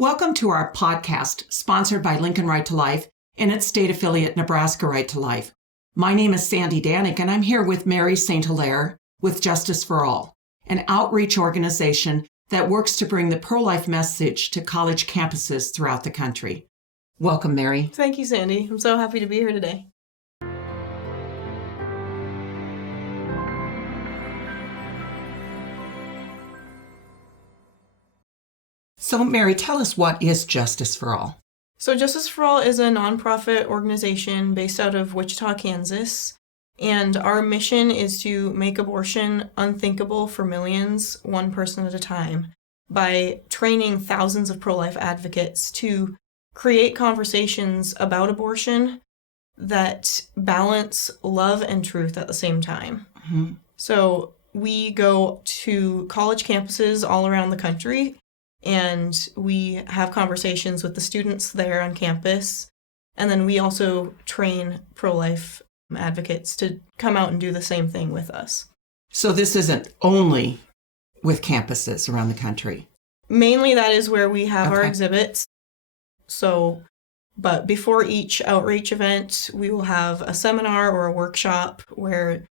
Welcome to our podcast, sponsored by Lincoln Right to Life and its state affiliate, Nebraska Right to Life. My name is Sandy Danik, and I'm here with Mary St. Hilaire with Justice for All, an outreach organization that works to bring the pro-life message to college campuses throughout the country. Welcome, Mary. Thank you, Sandy. I'm so happy to be here today. So, Mary, tell us, what is Justice for All? So Justice for All is a nonprofit organization based out of Wichita, Kansas. And our mission is to make abortion unthinkable for millions, one person at a time, by training thousands of pro-life advocates to create conversations about abortion that balance love and truth at the same time. Mm-hmm. So we go to college campuses all around the country, and we have conversations with the students there on campus. And then we also train pro-life advocates to come out and do the same thing with us. So this isn't only with campuses around the country? Mainly that is where we have our exhibits. So, but before each outreach event, we will have a seminar or a workshop where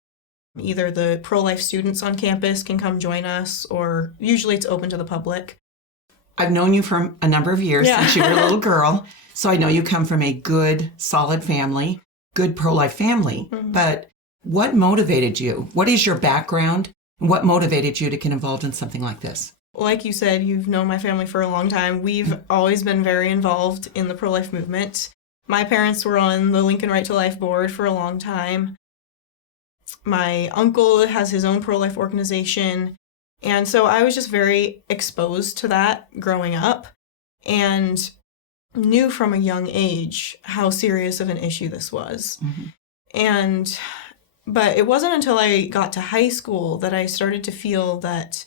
either the pro-life students on campus can come join us, or usually it's open to the public. I've known you for a number of years, since you were a little girl. So I know you come from a good, solid family, good pro-life family. Mm-hmm. But what motivated you? What is your background? And what motivated you to get involved in something like this? Like you said, you've known my family for a long time. We've always been very involved in the pro-life movement. My parents were on the Lincoln Right to Life board for a long time. My uncle has his own pro-life organization. And so I was just very exposed to that growing up and knew from a young age how serious of an issue this was. Mm-hmm. But it wasn't until I got to high school that I started to feel that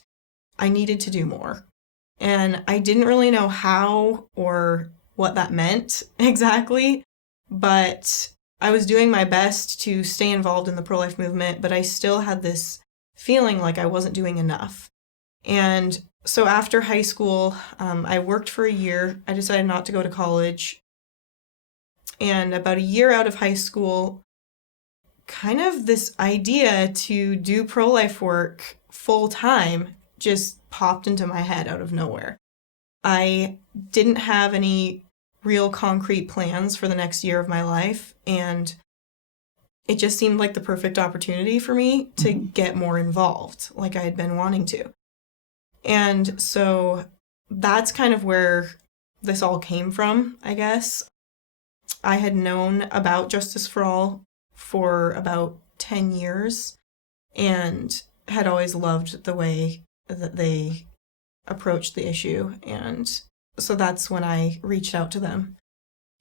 I needed to do more. And I didn't really know how or what that meant exactly, but I was doing my best to stay involved in the pro-life movement, but I still had this feeling like I wasn't doing enough. And so after high school, I worked for a year. I decided not to go to college. And about a year out of high school, kind of this idea to do pro-life work full time just popped into my head out of nowhere. I didn't have any real concrete plans for the next year of my life, and it just seemed like the perfect opportunity for me to get more involved, like I had been wanting to. And so that's kind of where this all came from, I guess. I had known about Justice for All for about 10 years and had always loved the way that they approached the issue. And so that's when I reached out to them.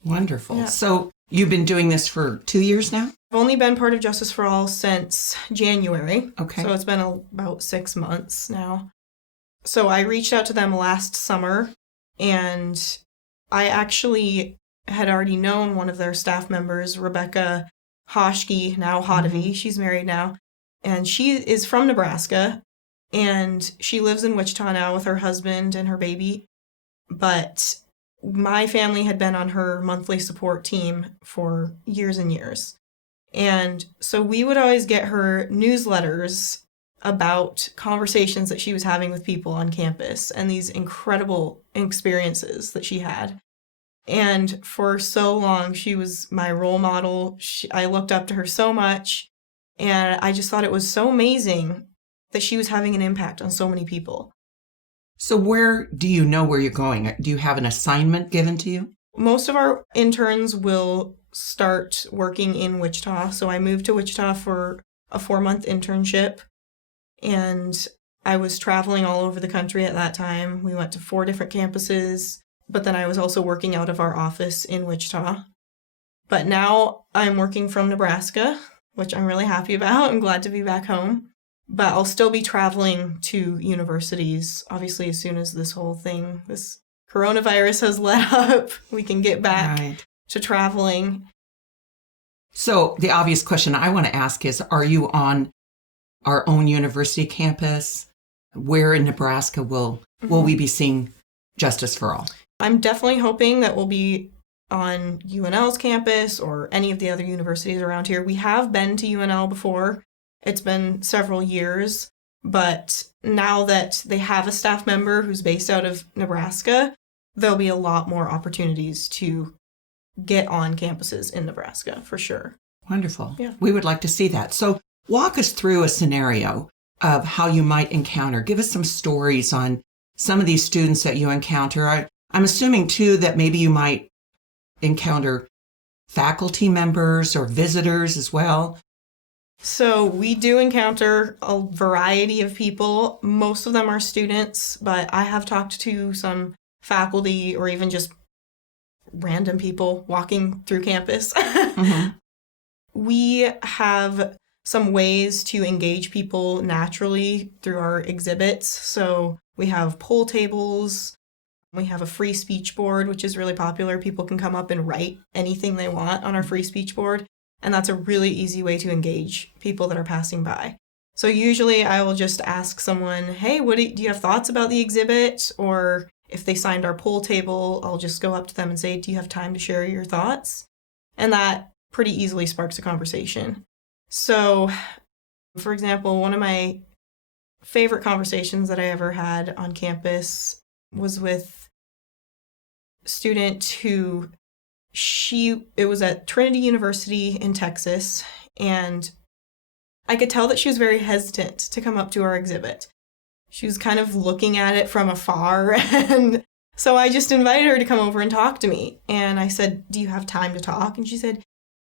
Wonderful. Yeah. So you've been doing this for 2 years now? I've only been part of Justice for All since January. Okay. So it's been about 6 months now. So I reached out to them last summer, and I actually had already known one of their staff members, Rebecca Hoschke, now Hotovy. She's married now, and she is from Nebraska, and she lives in Wichita now with her husband and her baby. But my family had been on her monthly support team for years and years. And so we would always get her newsletters about conversations that she was having with people on campus and these incredible experiences that she had. And for so long, she was my role model. I looked up to her so much, and I just thought it was so amazing that she was having an impact on so many people. So where do you know where you're going? Do you have an assignment given to you? Most of our interns will start working in Wichita. So I moved to Wichita for a 4-month internship, and I was traveling all over the country at that time. We went to 4 different campuses, but then I was also working out of our office in Wichita. But now I'm working from Nebraska, which I'm really happy about. I'm glad to be back home. But I'll still be traveling to universities, obviously, as soon as this whole thing, this coronavirus has let up, we can get back to traveling. So the obvious question I want to ask is, are you on our own university campus? Where in Nebraska will we be seeing Justice for All? I'm definitely hoping that we'll be on UNL's campus or any of the other universities around here. We have been to UNL before. It's been several years, but now that they have a staff member who's based out of Nebraska, there'll be a lot more opportunities to get on campuses in Nebraska for sure. Wonderful. Yeah. We would like to see that. So walk us through a scenario of how you might encounter. Give us some stories on some of these students that you encounter. I'm assuming, too, that maybe you might encounter faculty members or visitors as well. So we do encounter a variety of people. Most of them are students, but I have talked to some faculty or even just random people walking through campus. Mm-hmm. We have some ways to engage people naturally through our exhibits. So we have poll tables. We have a free speech board, which is really popular. People can come up and write anything they want on our free speech board. And that's a really easy way to engage people that are passing by. So usually I will just ask someone, hey, do you have thoughts about the exhibit? Or if they signed our poll table, I'll just go up to them and say, do you have time to share your thoughts? And that pretty easily sparks a conversation. So, for example, one of my favorite conversations that I ever had on campus was with a student who it was at Trinity University in Texas, and I could tell that she was very hesitant to come up to our exhibit. She was kind of looking at it from afar, and so I just invited her to come over and talk to me. And I said, do you have time to talk? And she said,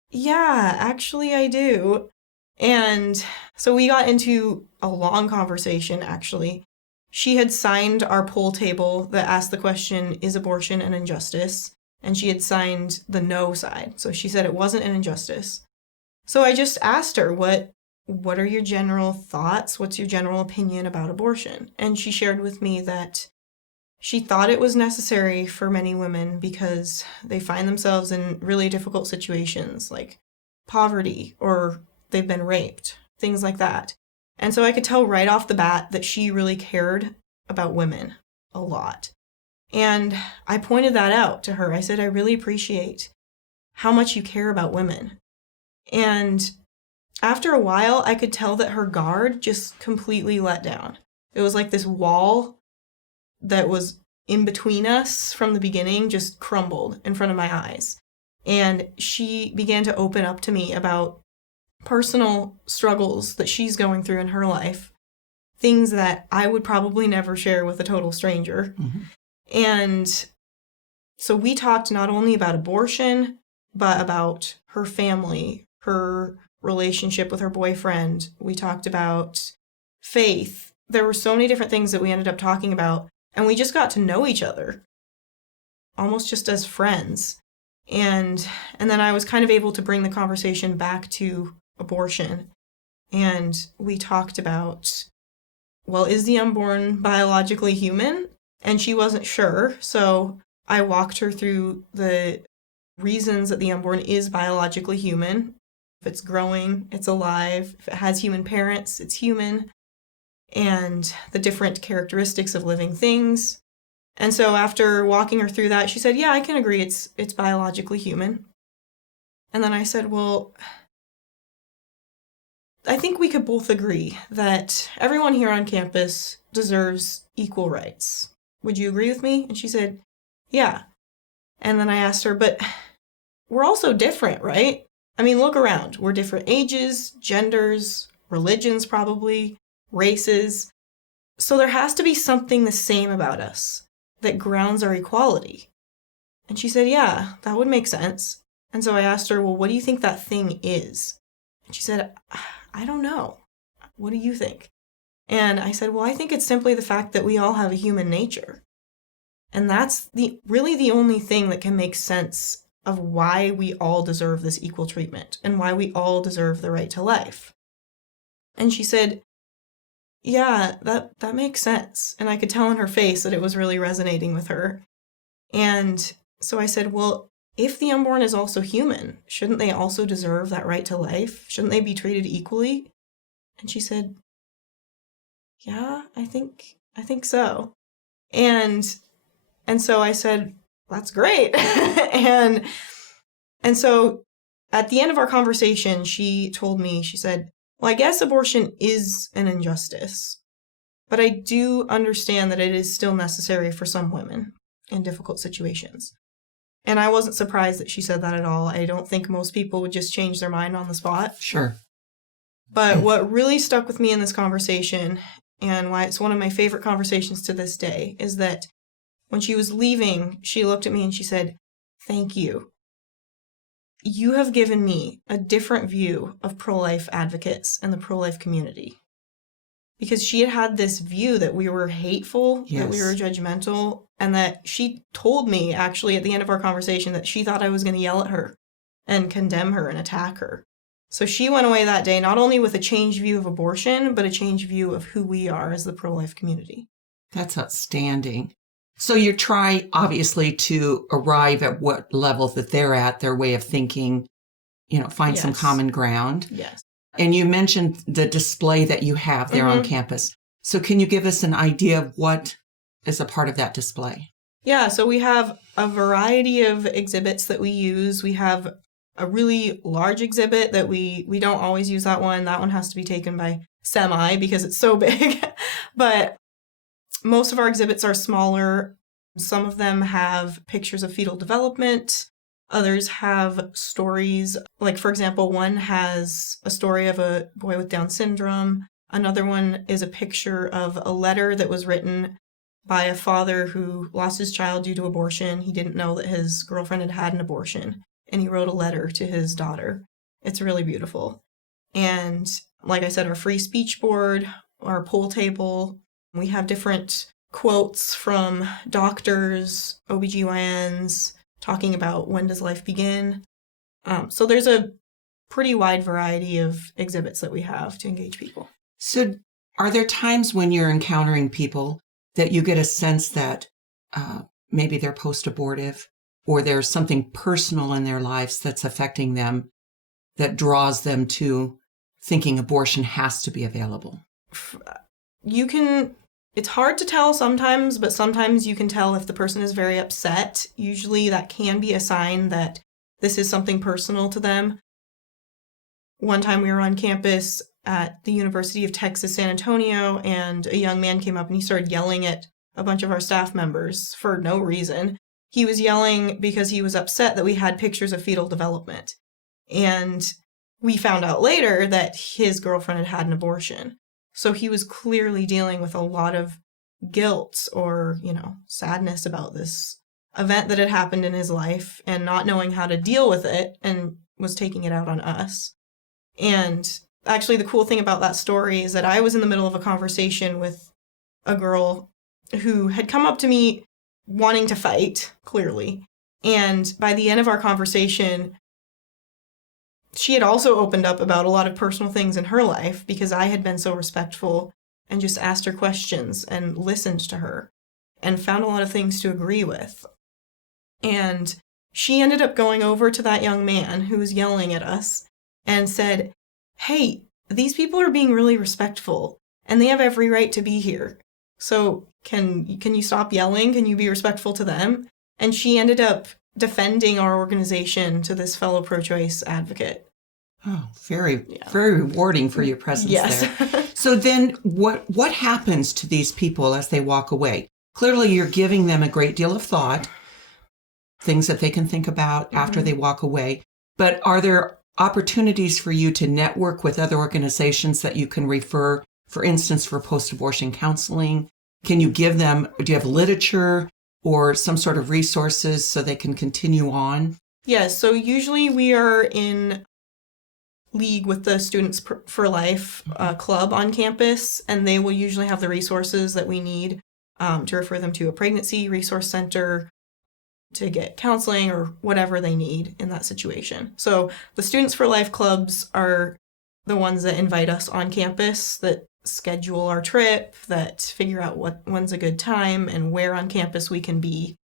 yeah, actually I do. And so we got into a long conversation, actually. She had signed our poll table that asked the question, is abortion an injustice? And she had signed the no side. So she said it wasn't an injustice. So I just asked her, what are your general thoughts? What's your general opinion about abortion? And she shared with me that she thought it was necessary for many women because they find themselves in really difficult situations like poverty or they've been raped, things like that. And so I could tell right off the bat that she really cared about women a lot. And I pointed that out to her. I said, I really appreciate how much you care about women. And after a while, I could tell that her guard just completely let down. It was like this wall that was in between us from the beginning just crumbled in front of my eyes. And she began to open up to me about personal struggles that she's going through in her life, things that I would probably never share with a total stranger. Mm-hmm. And so we talked not only about abortion, but about her family, her relationship with her boyfriend. We talked about faith. There were so many different things that we ended up talking about, and we just got to know each other, almost just as friends. And then I was kind of able to bring the conversation back to abortion. And we talked about, well, is the unborn biologically human? And she wasn't sure. So I walked her through the reasons that the unborn is biologically human. If it's growing, it's alive. If it has human parents, it's human. And the different characteristics of living things. And so after walking her through that, she said, yeah, I can agree it's biologically human. And then I said, well, I think we could both agree that everyone here on campus deserves equal rights. Would you agree with me? And she said, yeah. And then I asked her, but we're also different, right? I mean, look around. We're different ages, genders, religions probably, races. So there has to be something the same about us that grounds our equality. And she said, yeah, that would make sense. And so I asked her, well, what do you think that thing is? And she said, I don't know. What do you think? And I said, well, I think it's simply the fact that we all have a human nature. And that's really the only thing that can make sense of why we all deserve this equal treatment and why we all deserve the right to life. And she said, yeah, that makes sense. And I could tell in her face that it was really resonating with her. And so I said, well, if the unborn is also human, shouldn't they also deserve that right to life? Shouldn't they be treated equally? And she said, yeah, I think so. And And so I said, that's great. and so at the end of our conversation, she told me, she said, well, I guess abortion is an injustice, but I do understand that it is still necessary for some women in difficult situations. And I wasn't surprised that she said that at all. I don't think most people would just change their mind on the spot. Sure. But what really stuck with me in this conversation, and why it's one of my favorite conversations to this day, is that when she was leaving, she looked at me and she said, thank you. You have given me a different view of pro-life advocates and the pro-life community. Because she had this view that we were hateful, yes. that we were judgmental, and that she told me, actually, at the end of our conversation, that she thought I was going to yell at her and condemn her and attack her. So she went away that day not only with a changed view of abortion, but a changed view of who we are as the pro-life community. That's outstanding. So you try, obviously, to arrive at what level that they're at, their way of thinking, find some common ground. Yes. And you mentioned the display that you have there on campus. So can you give us an idea of what is a part of that display? Yeah, so we have a variety of exhibits that we use. We have a really large exhibit that we don't always use that one. That one has to be taken by semi because it's so big. But most of our exhibits are smaller. Some of them have pictures of fetal development. Others have stories, like, for example, one has a story of a boy with Down syndrome. Another one is a picture of a letter that was written by a father who lost his child due to abortion. He didn't know that his girlfriend had had an abortion, and he wrote a letter to his daughter. It's really beautiful. And like I said, our free speech board, our pool table, we have different quotes from doctors, OBGYNs, talking about when does life begin. So there's a pretty wide variety of exhibits that we have to engage people. So are there times when you're encountering people that you get a sense that maybe they're post-abortive or there's something personal in their lives that's affecting them that draws them to thinking abortion has to be available? It's hard to tell sometimes, but sometimes you can tell if the person is very upset. Usually that can be a sign that this is something personal to them. One time we were on campus at the University of Texas, San Antonio, and a young man came up and he started yelling at a bunch of our staff members for no reason. He was yelling because he was upset that we had pictures of fetal development. And we found out later that his girlfriend had had an abortion. So he was clearly dealing with a lot of guilt or, sadness about this event that had happened in his life and not knowing how to deal with it and was taking it out on us. And actually, the cool thing about that story is that I was in the middle of a conversation with a girl who had come up to me wanting to fight, clearly. And by the end of our conversation, she had also opened up about a lot of personal things in her life because I had been so respectful and just asked her questions and listened to her and found a lot of things to agree with. And she ended up going over to that young man who was yelling at us and said, hey, these people are being really respectful and they have every right to be here. So can you stop yelling? Can you be respectful to them? And she ended up defending our organization to this fellow pro-choice advocate. Oh, very rewarding for your presence there. So then what happens to these people as they walk away? Clearly, you're giving them a great deal of thought, things that they can think about after they walk away. But are there opportunities for you to network with other organizations that you can refer, for instance, for post-abortion counseling? Can you give them, do you have literature or some sort of resources so they can continue on? Yes, so usually we are in league with the Students for Life club on campus, and they will usually have the resources that we need to refer them to a pregnancy resource center to get counseling or whatever they need in that situation. So the Students for Life clubs are the ones that invite us on campus, that schedule our trip, that figure out when's a good time and where on campus we can be.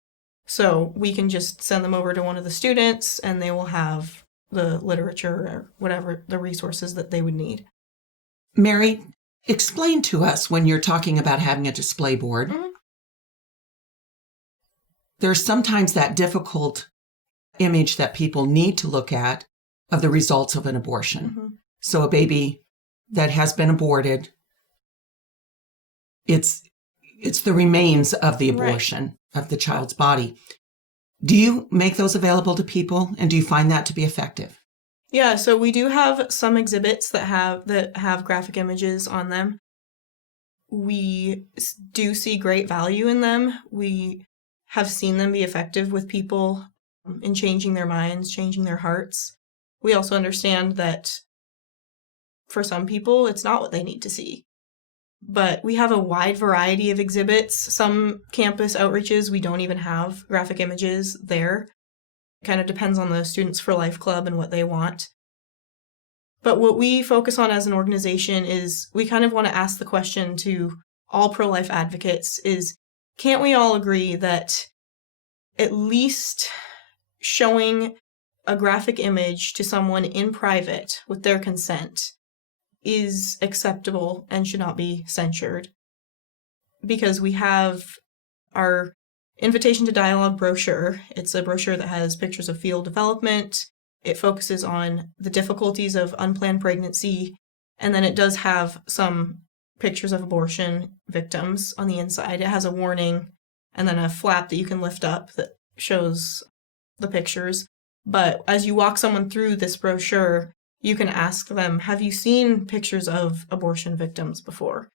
So we can just send them over to one of the students and they will have the literature or whatever the resources that they would need. Mary, explain to us when you're talking about having a display board. there's sometimes that difficult image that people need to look at of the results of an abortion. Mm-hmm. So a baby that has been aborted, it's the remains of the abortion of the child's body. Do you make those available to people, and do you find that to be effective? Yeah, so we do have some exhibits that have graphic images on them. We do see great value in them. We have seen them be effective with people in changing their minds, changing their hearts. We also understand that for some people, it's not what they need to see. But we have a wide variety of exhibits. Some campus outreaches, we don't even have graphic images there. It kind of depends on the Students for Life Club and what they want. But what we focus on as an organization is we kind of want to ask the question to all pro-life advocates is, can't we all agree that at least showing a graphic image to someone in private with their consent is acceptable and should not be censured? Because we have our Invitation to Dialogue brochure. It's a brochure that has pictures of fetal development. It focuses on the difficulties of unplanned pregnancy, and then it does have some pictures of abortion victims on the inside. It has a warning and then a flap that you can lift up that shows the pictures. But as you walk someone through this brochure, you can ask them, have you seen pictures of abortion victims before?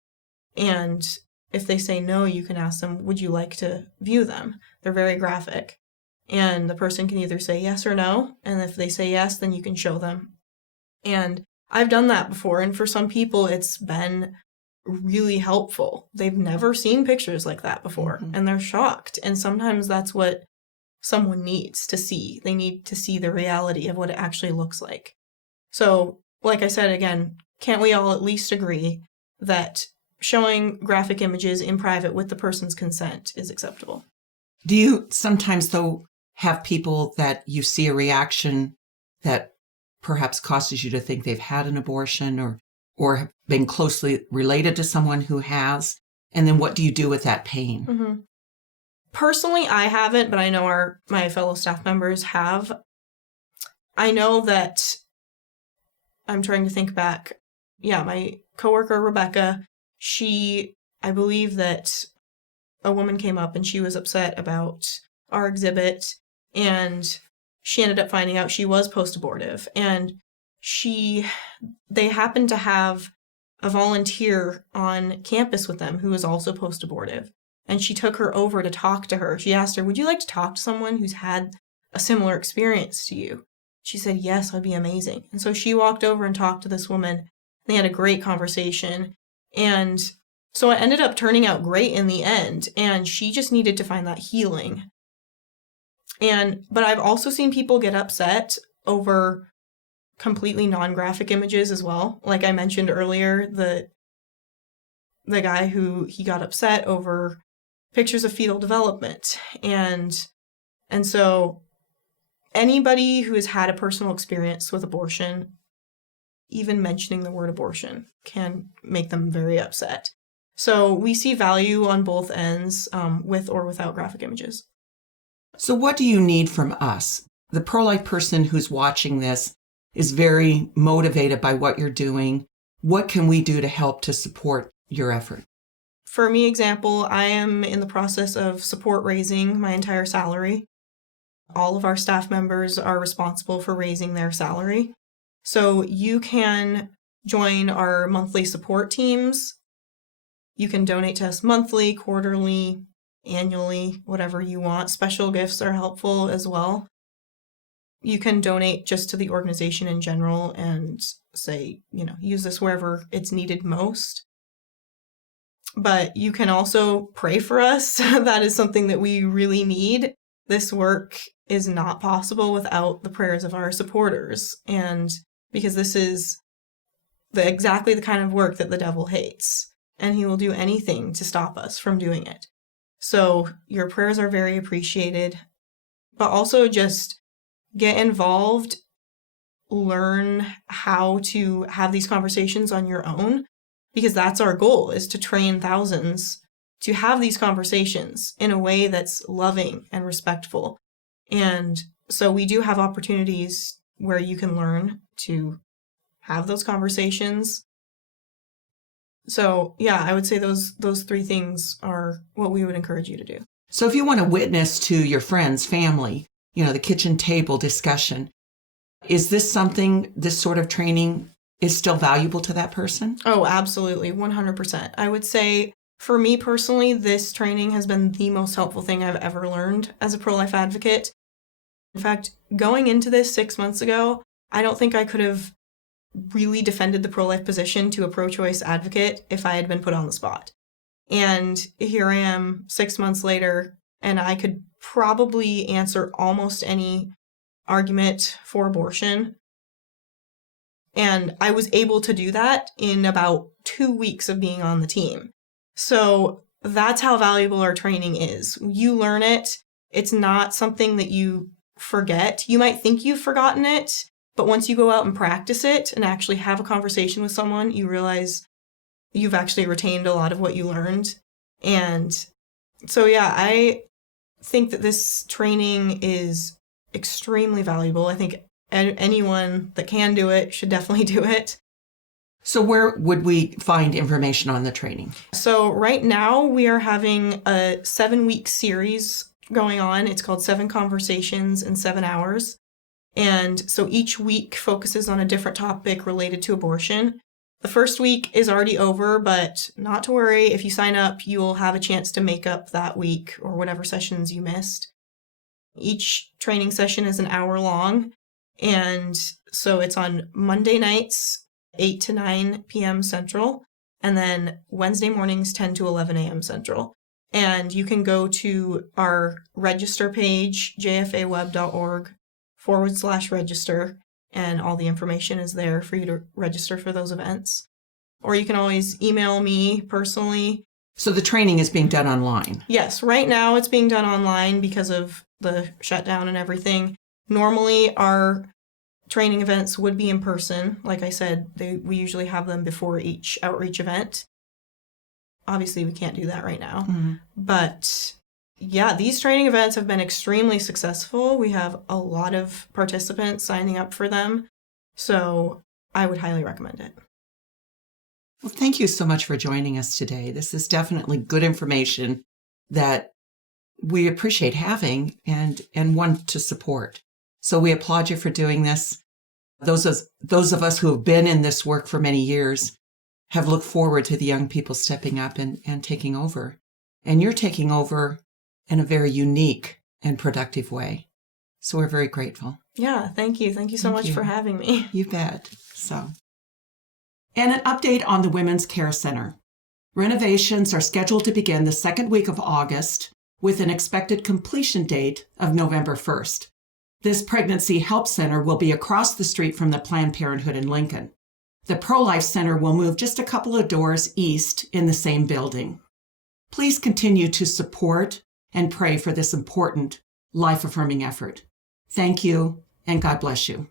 And if they say no, you can ask them, would you like to view them? They're very graphic. And the person can either say yes or no. And if they say yes, then you can show them. And I've done that before. And for some people, it's been really helpful. They've never seen pictures like that before. Mm-hmm. And they're shocked. And sometimes that's what someone needs to see. They need to see the reality of what it actually looks like. So, like I said, again, can't we all at least agree that showing graphic images in private with the person's consent is acceptable? Do you sometimes, though, have people that you see a reaction that perhaps causes you to think they've had an abortion or have been closely related to someone who has? And then what do you do with that pain? Mm-hmm. Personally, I haven't, but I know my fellow staff members have. I know that, I'm trying to think back. Yeah, my coworker, Rebecca, I believe that a woman came up and she was upset about our exhibit, and she ended up finding out she was post-abortive. And they happened to have a volunteer on campus with them who was also post-abortive. And she took her over to talk to her. She asked her, would you like to talk to someone who's had a similar experience to you? She said, yes, that'd be amazing. And so she walked over and talked to this woman. They had a great conversation. And so it ended up turning out great in the end. And she just needed to find that healing. But I've also seen people get upset over completely non-graphic images as well. Like I mentioned earlier, the guy he got upset over pictures of fetal development. And so anybody who has had a personal experience with abortion, even mentioning the word abortion, can make them very upset. So we see value on both ends, with or without graphic images. So what do you need from us? The pro-life person who's watching this is very motivated by what you're doing. What can we do to help to support your effort? For me, example, I am in the process of support raising my entire salary. All of our staff members are responsible for raising their salary. So you can join our monthly support teams. You can donate to us monthly, quarterly, annually, whatever you want. Special gifts are helpful as well. You can donate just to the organization in general and say, use this wherever it's needed most. But you can also pray for us. That is something that we really need. This work is not possible without the prayers of our supporters. And because this is exactly the kind of work that the devil hates. And he will do anything to stop us from doing it. So your prayers are very appreciated. But also just get involved, learn how to have these conversations on your own, because that's our goal, is to train thousands to have these conversations in a way that's loving and respectful. And so we do have opportunities where you can learn to have those conversations. So yeah, I would say those three things are what we would encourage you to do. So if you want to witness to your friends, family, the kitchen table discussion, is this sort of training is still valuable to that person? Oh, absolutely. 100%. I would say for me personally, this training has been the most helpful thing I've ever learned as a pro-life advocate. In fact, going into this 6 months ago, I don't think I could have really defended the pro-life position to a pro-choice advocate if I had been put on the spot. And here I am 6 months later, and I could probably answer almost any argument for abortion. And I was able to do that in about 2 weeks of being on the team. So that's how valuable our training is. You learn it. It's not something that you forget. You might think you've forgotten it, but once you go out and practice it and actually have a conversation with someone, you realize you've actually retained a lot of what you learned. And so, yeah, I think that this training is extremely valuable. I think anyone that can do it should definitely do it. So where would we find information on the training? So right now we are having a 7-week series going on. It's called 7 Conversations in 7 Hours. And so each week focuses on a different topic related to abortion. The first week is already over, but not to worry. If you sign up, you will have a chance to make up that week or whatever sessions you missed. Each training session is an hour long. And so it's on Monday nights, 8 to 9 p.m. Central, and then Wednesday mornings, 10 to 11 a.m. Central. And you can go to our register page, jfaweb.org/register, and all the information is there for you to register for those events. Or you can always email me personally. So the training is being done online? Yes, right now it's being done online because of the shutdown and everything. Normally our training events would be in person. Like I said, we usually have them before each outreach event. Obviously, we can't do that right now. Mm-hmm. But yeah, these training events have been extremely successful. We have a lot of participants signing up for them. So I would highly recommend it. Well, thank you so much for joining us today. This is definitely good information that we appreciate having and want to support. So we applaud you for doing this. Those of us who have been in this work for many years have looked forward to the young people stepping up and taking over. And you're taking over in a very unique and productive way. So we're very grateful. Yeah, thank you. Thank you so much for having me. You bet. And an update on the Women's Care Center. Renovations are scheduled to begin the second week of August with an expected completion date of November 1st. This pregnancy help center will be across the street from the Planned Parenthood in Lincoln. The Pro-Life Center will move just a couple of doors east in the same building. Please continue to support and pray for this important life-affirming effort. Thank you, and God bless you.